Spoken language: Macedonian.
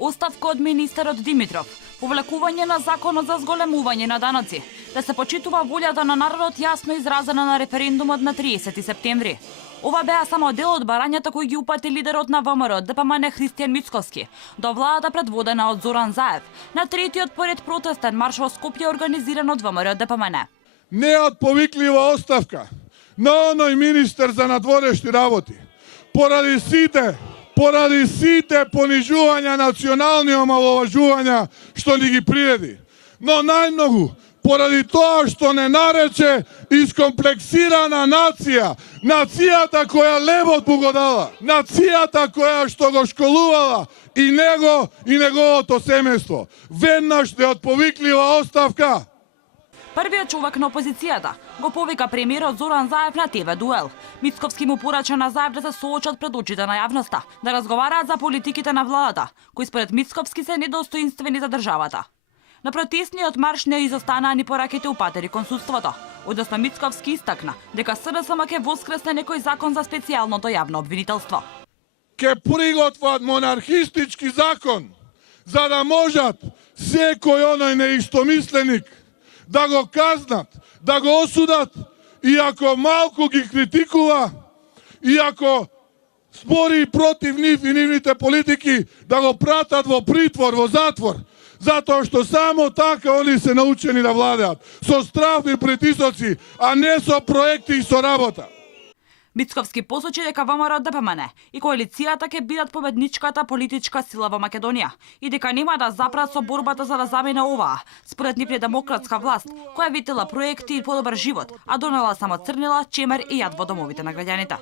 Оставка од министерот Димитров, повлекување на законот за зголемување на даноци, да се почитува волјата на народот јасно изразена на референдумот на 30 септември. Ова беа само дел од барањата кои ги упати лидерот на ВМРО ДПМН Христијан Мицковски до владата предводена од Зоран Заев на третиот поред протестен марш во Скопје организиран од ВМРО ДПМН. Не од повиклива оставка на оној министер за надворешни работи. Поради сите понижувања, национални омаловажувања што ни ги приреди. Но најмногу поради тоа што не нарече искомплексирана нација, нацијата која левот му го дала, нацијата која што го школувала и него и неговото семејство. Веднаш не од повиклива оставка. Првиот човек на опозицијата го повика премиерот Зоран Заев на ТВ дуел. Мицковски му порача на Заев да се соочат пред очите на јавноста, да разговараат за политиките на владата, кои според Мицковски се недостоинствени за државата. На протестниот марш не изостанаа ни пораките упатери кон судството. Односно Мицковски истакна дека СДСМ ќе воскресне некој закон за специјалното јавно обвинителство. Ке приготват монархистички закон за да можат секој оној неистомисленик да го казнат, да го осудат и ако малку ги критикува и ако спори против нив и нивните политики да го пратат во притвор, во затвор, затоа што само така они се научени да владеат, со страф и притисоци, а не со проекти и со работа. Мицковски посочи дека ВМРО ДПМН и коалицијата ќе бидат победничката политичка сила во Македонија и дека нема да запрат со борбата за да замине оваа, според нив демократска власт, која витела проекти и подобар живот, а донела само црнила, чемер и јад во домовите на граѓаните.